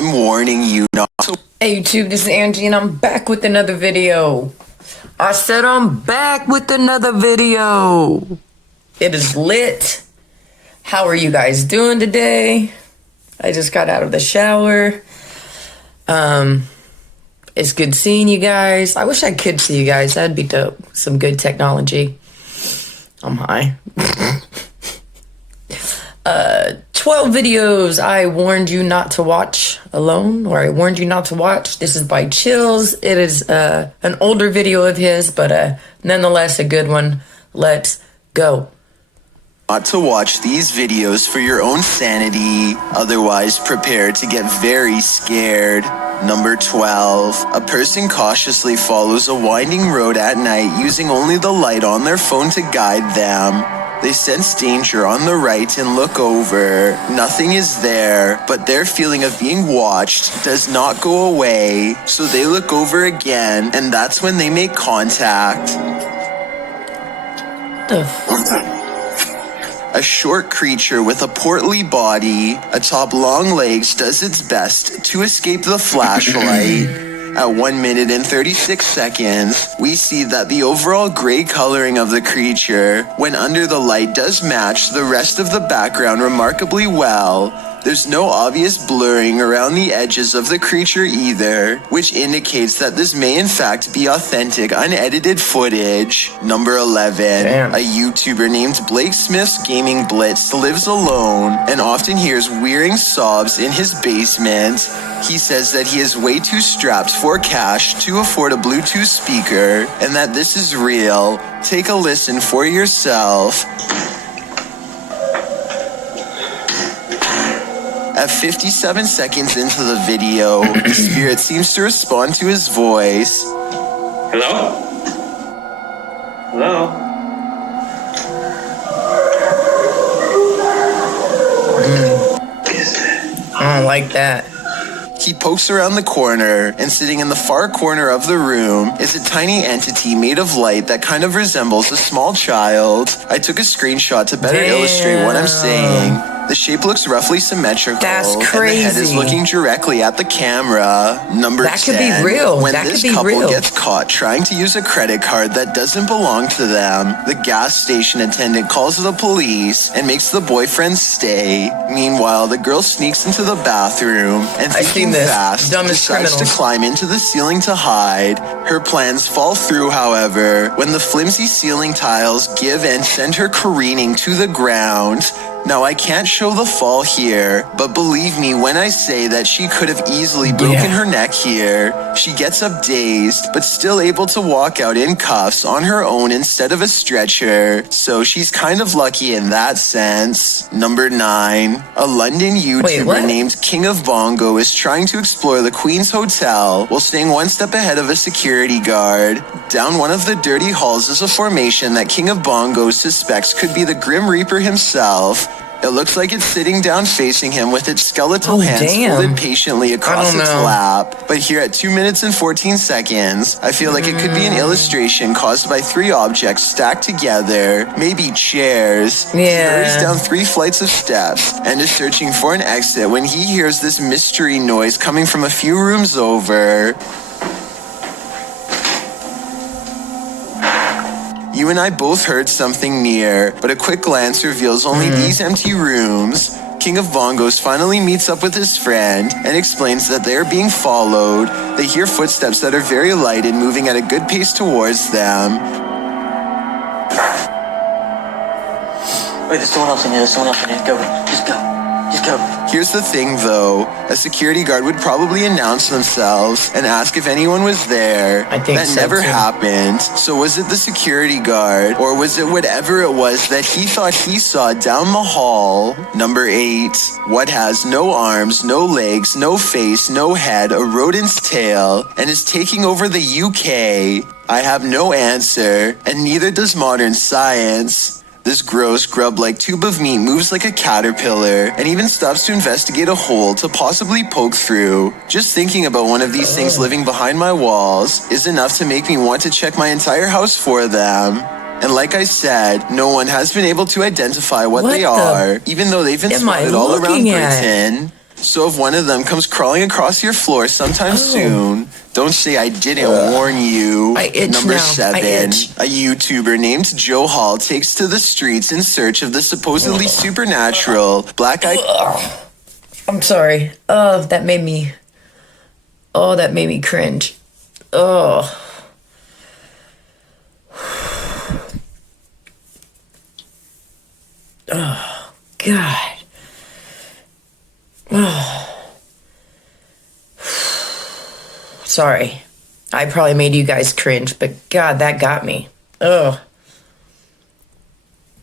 I'm warning you not to. Hey YouTube, this is Angie and I'm back with another video. I said I'm back with another video. It is lit. How are you guys doing today? I just got out of the shower. It's good seeing you guys. I wish I could see you guys. That'd be dope. Some good technology. I'm high. 12 videos I warned you not to watch alone, or I warned you not to watch. This is by Chills. It is an older video of his, but nonetheless a good one. Let's go. Not to watch these videos for your own sanity, otherwise prepare to get very scared. Number 12. A person cautiously follows a winding road at night using only the light on their phone to guide them. They sense danger on the right and look over. Nothing is there, but their feeling of being watched does not go away, so they look over again, and that's when they make contact. A short creature with a portly body atop long legs does its best to escape the flashlight. At 1 minute and 36 seconds, we see that the overall gray coloring of the creature, when under the light, does match the rest of the background remarkably well. There's no obvious blurring around the edges of the creature either, which indicates that this may in fact be authentic, unedited footage. Number 11. Damn. A YouTuber named Blake Smith's Gaming Blitz lives alone and often hears wearing sobs in his basement. He says that he is way too strapped for cash to afford a Bluetooth speaker, and that this is real. Take a listen for yourself. At 57 seconds into the video, the spirit seems to respond to his voice. Hello? Hello? I don't like that. He pokes around the corner, and sitting in the far corner of the room is a tiny entity made of light that kind of resembles a small child. I took a screenshot to better illustrate what I'm saying. The shape looks roughly symmetrical. That's And the crazy. head is looking directly at the camera. Number 10. That could be real. When That this could be couple real. gets caught trying to use a credit card that doesn't belong to them, the gas station attendant calls the police and makes the boyfriend stay. Meanwhile, the girl sneaks into the bathroom and, I've thinking seen this. fast, Dumbest decides to criminals. climb into the ceiling to hide. Her plans fall through, however, when the flimsy ceiling tiles give and send her careening to the ground. Now, I can't show the fall here, but believe me when I say that she could have easily broken her neck here. She gets up dazed, but still able to walk out in cuffs on her own instead of a stretcher, so she's kind of lucky in that sense. Number 9. A London YouTuber named King of Bongo is trying to explore the Queen's Hotel while staying one step ahead of a security guard. Down one of the dirty halls is a formation that King of Bongo suspects could be the Grim Reaper himself. It looks like it's sitting down facing him with its skeletal hands folded patiently across its lap. But here at 2 minutes and 14 seconds, I feel like it could be an illustration caused by 3 objects stacked together, maybe chairs. He hurries down 3 flights of steps and is searching for an exit when he hears this mystery noise coming from a few rooms over. You and I both heard something near, but a quick glance reveals only these empty rooms. King of Bongos finally meets up with his friend and explains that they are being followed. They hear footsteps that are very light and moving at a good pace towards them. Wait, there's someone else in here. Go. Just go. Here's the thing though, a security guard would probably announce themselves and ask if anyone was there. I think that so, never too. happened. So was it the security guard, or was it whatever it was that he thought he saw down the hall? Number 8. What has no arms, no legs, no face, no head, a rodent's tail, and is taking over the UK? I have no answer, and neither does modern science. This gross grub-like tube of meat moves like a caterpillar and even stops to investigate a hole to possibly poke through. Just thinking about one of these things living behind my walls is enough to make me want to check my entire house for them. And like I said, no one has been able to identify what they are, even though they've been spotted all around Britain. So if one of them comes crawling across your floor sometime soon, don't say I didn't warn you. I itch Number now. 7, I itch. a YouTuber named Joe Hall takes to the streets in search of the supposedly supernatural black-eyed... I'm sorry. That made me cringe. Oh. Oh, God. Oh. Sorry. I probably made you guys cringe, but God, that got me. Ugh.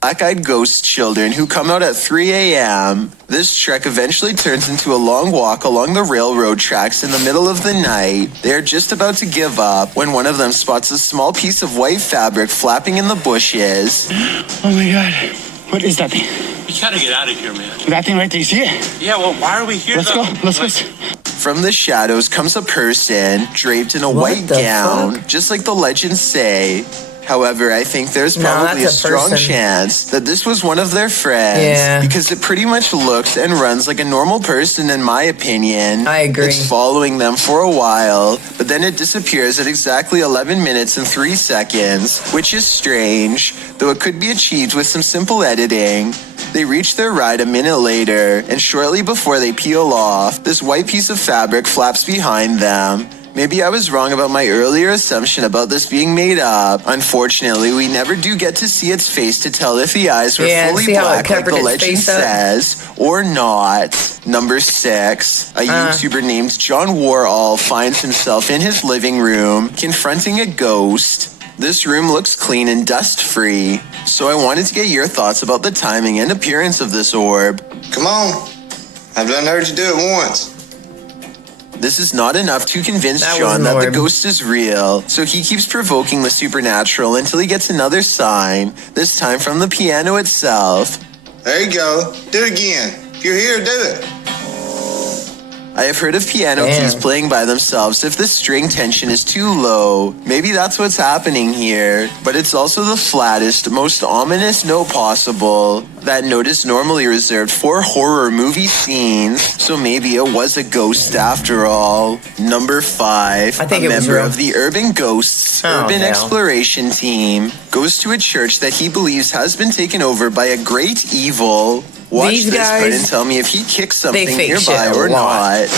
black-eyed ghost children who come out at 3 a.m. This trek eventually turns into a long walk along the railroad tracks in the middle of the night. They are just about to give up when one of them spots a small piece of white fabric flapping in the bushes. Oh my God. What is that thing? We gotta get out of here, man. That thing right there, you see it? Yeah, well, why are we here? Let's go. Let's go. From the shadows comes a person draped in a white the gown, fuck? just like the legends say. However, I think there's probably a that's a strong person. chance that this was one of their friends. Yeah. Because it pretty much looks and runs like a normal person, in my opinion. I agree. It's following them for a while, but then it disappears at exactly 11 minutes and 3 seconds, which is strange, though it could be achieved with some simple editing. They reach their ride a minute later, and shortly before they peel off, this white piece of fabric flaps behind them. Maybe I was wrong about my earlier assumption about this being made up. Unfortunately, we never do get to see its face to tell if the eyes were fully see how it black like covered the its legend face up? says, or not. Number 6, a YouTuber named John Warall finds himself in his living room, confronting a ghost. This room looks clean and dust-free, so I wanted to get your thoughts about the timing and appearance of this orb. Come on. I've done heard you do it once. This is not enough to convince That was John an that the orb. ghost is real, so he keeps provoking the supernatural until he gets another sign, this time from the piano itself. There you go. Do it again. If you're here, do it. I have heard of piano keys playing by themselves if the string tension is too low. Maybe that's what's happening here, but it's also the flattest, most ominous note possible. That note is normally reserved for horror movie scenes, so maybe it was a ghost after all. Number 5, I think a it was member real. of the Urban Ghosts Oh, Urban no. Exploration Team goes to a church that he believes has been taken over by a great evil. Watch These this part guys, and tell me if he kicks something fake nearby shit a or lot. not.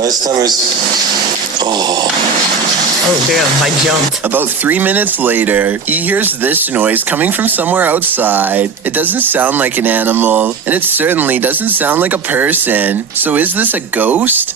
Last time was... Oh, damn, I jumped. About 3 minutes later, he hears this noise coming from somewhere outside. It doesn't sound like an animal, and it certainly doesn't sound like a person. So is this a ghost?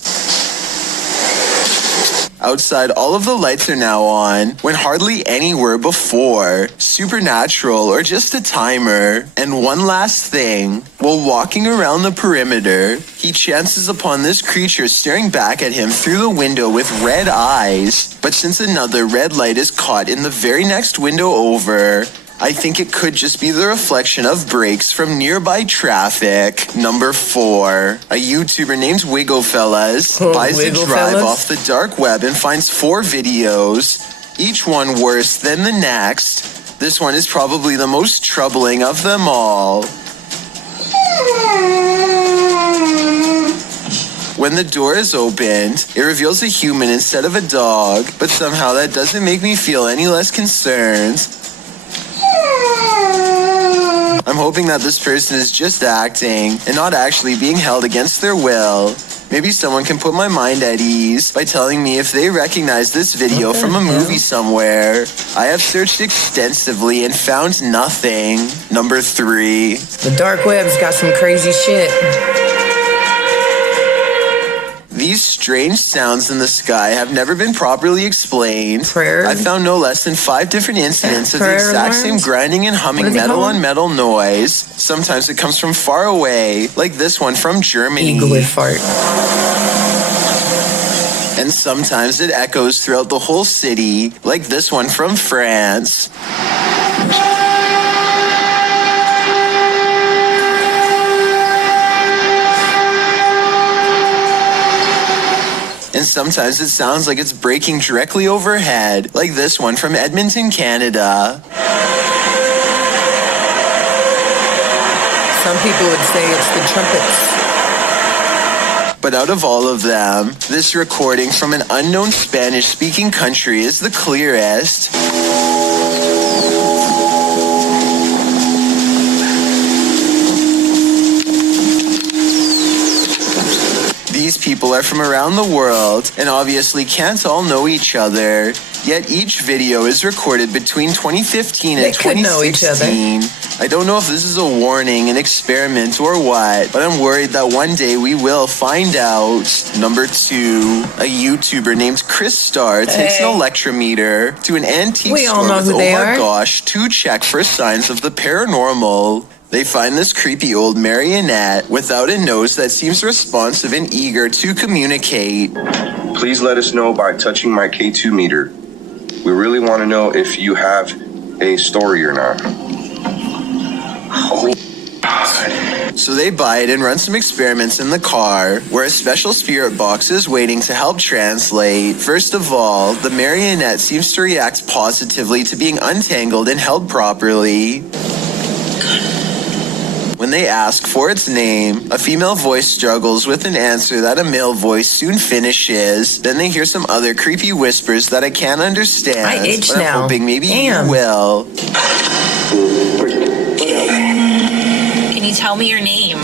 Outside, all of the lights are now on, when hardly any were before. Supernatural or just a timer. And one last thing, while walking around the perimeter, he chances upon this creature staring back at him through the window with red eyes. But since another red light is caught in the very next window over, I think it could just be the reflection of brakes from nearby traffic. Number 4, a YouTuber named Wigglefellas buys a drive Wigglefellas? off the dark web and finds 4 videos, each one worse than the next. This one is probably the most troubling of them all. When the door is opened, it reveals a human instead of a dog, but somehow that doesn't make me feel any less concerned. I'm hoping that this person is just acting and not actually being held against their will. Maybe someone can put my mind at ease by telling me if they recognize this video from a movie somewhere. I have searched extensively and found nothing. Number 3. The dark web's got some crazy shit. These strange sounds in the sky have never been properly explained. Prayer? I found no less than 5 different incidents of the Prayer exact same alarms? grinding and What humming is it metal called? on metal noise. Sometimes it comes from far away, like this one from Germany. Eagle fart. And sometimes it echoes throughout the whole city, like this one from France. And sometimes it sounds like it's breaking directly overhead, like this one from Edmonton, Canada. Some people would say it's the trumpets. But out of all of them, this recording from an unknown Spanish-speaking country is the clearest. These people are from around the world and obviously can't all know each other. Yet each video is recorded between 2015 and 2016. I don't know if this is a warning, an experiment, or what, but I'm worried that one day we will find out. Number 2, a YouTuber named Chris Starr takes an electrometer to an antique store with, oh my gosh, to check for signs of the paranormal. They find this creepy old marionette without a nose that seems responsive and eager to communicate. Please let us know by touching my K2 meter. We really want to know if you have a story or not. Oh, God. So they buy it and run some experiments in the car, where a special spirit box is waiting to help translate. First of all, the marionette seems to react positively to being untangled and held properly. When they ask for its name, a female voice struggles with an answer that a male voice soon finishes. Then they hear some other creepy whispers that I can't understand. I itch but now. I'm hoping maybe you will. Can you tell me your name?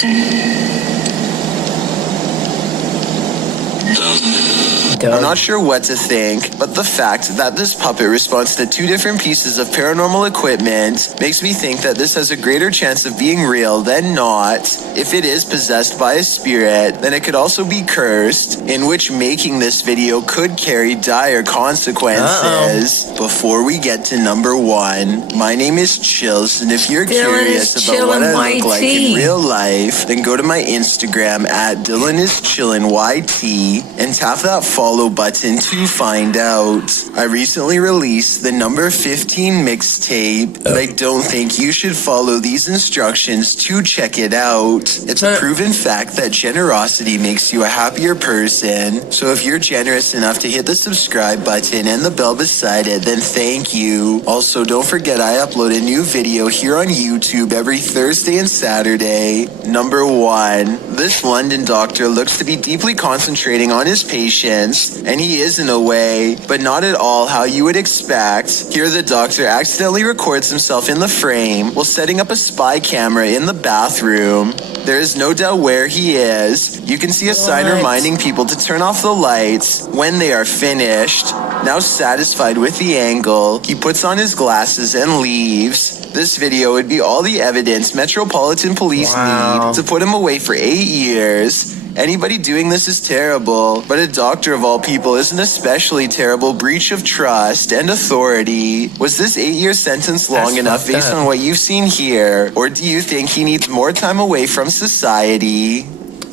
I'm not sure what to think, but the fact that this puppet responds to 2 different pieces of paranormal equipment makes me think that this has a greater chance of being real than not. If it is possessed by a spirit, then it could also be cursed, in which making this video could carry dire consequences. Before we get to number 1, my name is Chills, and if you're curious about what I look like in real life, then go to my Instagram at DylanIsChillinYT and tap that follow button to find out. I recently released the number 15 mixtape, but I don't think you should follow these instructions to check it out. It's a proven fact that generosity makes you a happier person. So if you're generous enough to hit the subscribe button and the bell beside it, then thank you. Also, don't forget I upload a new video here on YouTube every Thursday and Saturday. Number 1, this London doctor looks to be deeply concentrating on his patients, and he is in a way, but not at all how you would expect. Here the doctor accidentally records himself in the frame while setting up a spy camera in the bathroom. There is no doubt where he is. You can see a sign reminding people to turn off the lights when they are finished. Now satisfied with the angle, he puts on his glasses and leaves. This video would be all the evidence Metropolitan Police need to put him away for 8 years. Anybody doing this is terrible, but a doctor of all people is an especially terrible breach of trust and authority. Was this 8-year sentence long enough based on what you've seen here, or do you think he needs more time away from society?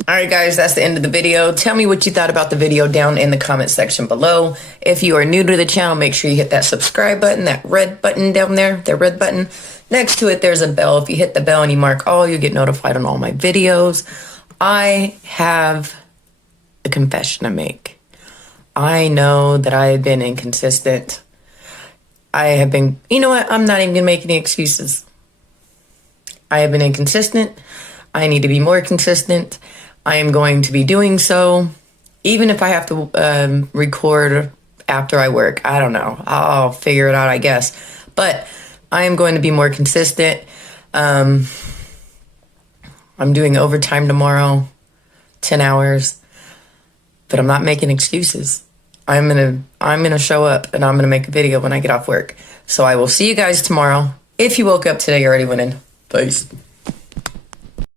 Alright guys, that's the end of the video. Tell me what you thought about the video down in the comment section below. If you are new to the channel, make sure you hit that subscribe button, that red button down there, that red button. Next to it, there's a bell. If you hit the bell and you mark all, you get notified on all my videos. I have a confession to make. I know that I have been inconsistent. I have been, you know what? I'm not even going to make any excuses. I have been inconsistent. I need to be more consistent. I am going to be doing so. Even if I have to record after I work. I don't know. I'll figure it out, I guess. But I am going to be more consistent. I'm doing overtime tomorrow, 10 hours, but I'm not making excuses. I'm gonna show up and I'm gonna make a video when I get off work. So I will see you guys tomorrow. If you woke up today, you're already winning. Peace.